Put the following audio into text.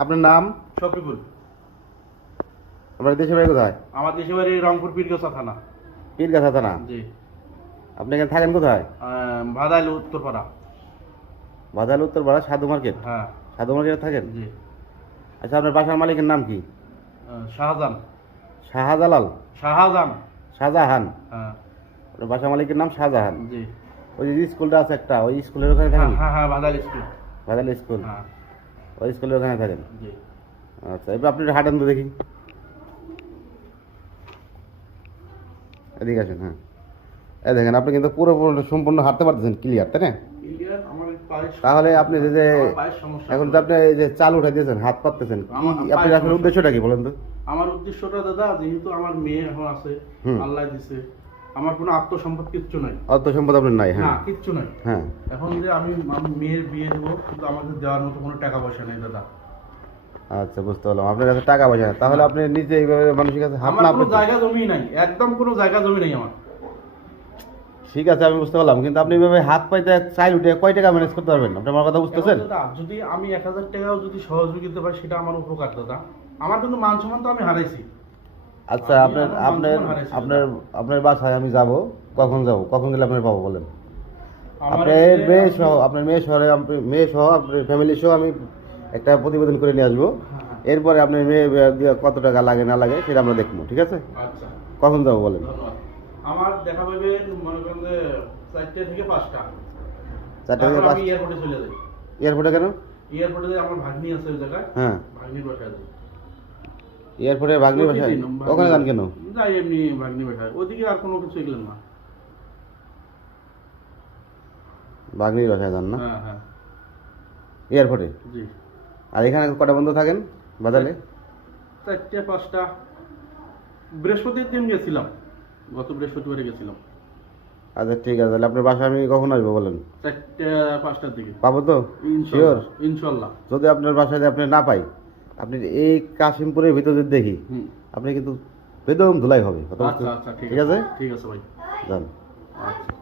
আপনার নাম? শফিকুল। আপনার দেশের বাড়ি কোথায়? আমার দেশের বাড়ি রংপুর পীরগাছা থানা। পীরগাছা থানা। জি। আপনি এখানে থাকেন কোথায়? ভাদাইল উত্তরপাড়া। বাজার উত্তরপাড়া সাধু মার্কেট। হ্যাঁ। সাধু মার্কেটে থাকেন? জি। আচ্ছা, আপনার বাসার মালিকের নাম কি? শাহজাহান। শাহজালাল? শাহজাহান। শাহজাহান। হ্যাঁ। আপনার বাসার মালিকের নাম শাহজাহান। জি। ওই যে স্কুলটা আছে একটা, ওই স্কুলের ওখানে থাকেন? হ্যাঁ হ্যাঁ, ভাদাইল স্কুল। বাজার স্কুল। হ্যাঁ। ওই স্কুলের ওখানে থাকেন? জি। আচ্ছা, এবার আপনি একটু হাঁটেন তো দেখি। এদিকে আসেন। হ্যাঁ, এই দেখেন, আপনি কিন্তু পুরোপুরি সম্পূর্ণ হাঁটতে পারতেছেন ক্লিয়ার, তাই না? তাহলে আপনি যে এখন তো আপনি এই যে চাল উঠে দিয়েছেন, হাত পাততেছেন, আপনার আসলে উদ্দেশ্যটা কি বলেন তো? আমার উদ্দেশ্যটা দাদা, যেহেতু আমার মেয়ে এখন আছে, আল্লাহ দিছে, আমার কোনো আত্মসম্পদ কিচ্ছু নাই। অর্থ সম্পদ আপনার নাই? না, হ্যাঁ, কিচ্ছু নাই। হ্যাঁ। এখন যে আমি মেয়ের বিয়ে দেবো, কিন্তু আমাদের দেওয়ার মতো কোনো টাকা পয়সা নেই দাদা। আচ্ছা, বুঝতে পারলাম, আপনার কাছে টাকা পয়সা নাই। তাহলে আপনি নিজে এইভাবে মানুষের কাছে হাত আমার না কোনো পেতে। জায়গা জমি নাই, একদম কোনো জায়গা জমি নাই আমার। ঠিক আছে, আমি বুঝতে পারলাম, কিন্তু আপনি এইভাবে হাত পাইতে চাইল উঠে কয় টাকা ম্যানেজ করতে পারবেন? আপনি আমার কথা বুঝতেছেন? এখন দাদা, যদি আমি 1000 টাকাও যদি সহযোগিতা পাই, সেটা আমার উপকার দাদা। আমার কিন্তু মান সম্মান তো আমি হারাইছি। আচ্ছা, আমি আপনার আমার আপনার মান-সম্মান হারাইছি আপনার দাদা। আপনার বাসায় আমি যাব, কখন যাব, কখন গেলে আপনি পাবো বলেন? আমার আপনার হচ্ছে মেয়ে সহ, আপনার মেয়ে শহরে, মেয়ে সহ আপনার ফ্যামিলি সহ আমি একটা প্রতিবেদন করে নিয়ে আসবো। হ্যাঁ। এরপরে আপনার মেয়ে দিয়ে কত টাকা লাগে না লাগে সেটা আমরা দেখবো, ঠিক আছে? আচ্ছা, কখন যাবো বলেন? ধন্যবাদ। আমার দেখা পাবে মনে করেন যে 4টা থেকে 5টা। 4টা থেকে তারপর 5? আমি এয়ারপোর্টে চলে যাই। এয়ারপোর্টে কেন? এয়ারপোর্টে যে আমার ভাগ্নি আছে ওই জায়গায়, হ্যাঁ, ভাগ্নির বাসায় যাই। এয়ারপোর্টে ভাগ্নির বাসায়? প্রতিদিন ওখানে যান কেন? যাই এমনি ভাগ্নি বাসায়, ওইদিকে আর কোনো কিছু এগলেন না। ভাগ্নির বাসায় যান না? হ্যাঁ হ্যাঁ। এয়ারপোর্টে? জি। আর এখানে কটা বন্ধু থাকেন বাজারে? 4টা 5টা। বৃহস্পতির দিন গেছিলাম, গত বৃহস্পতিবারে গেছিলাম। আচ্ছা, ঠিক আছে, তাহলে আপনার বাসায় আমি কখন আসবো বলেন? 4টা 5টার দিকে। পাবো তো? শিওর? ইনশাল্লাহ ইনশাল্লাহ। যদি আপনার বাসায় যদি আপনি না পাই, আপনি এই কাশিমপুরের ভিতর যদি দেখি, হুম। আপনি কিন্তু বেদম ধুলাই হবে। কথা আচ্ছা বুঝতে- আচ্ছা, ঠিক আছে? ঠিক আছে ভাই। যান। আচ্ছা।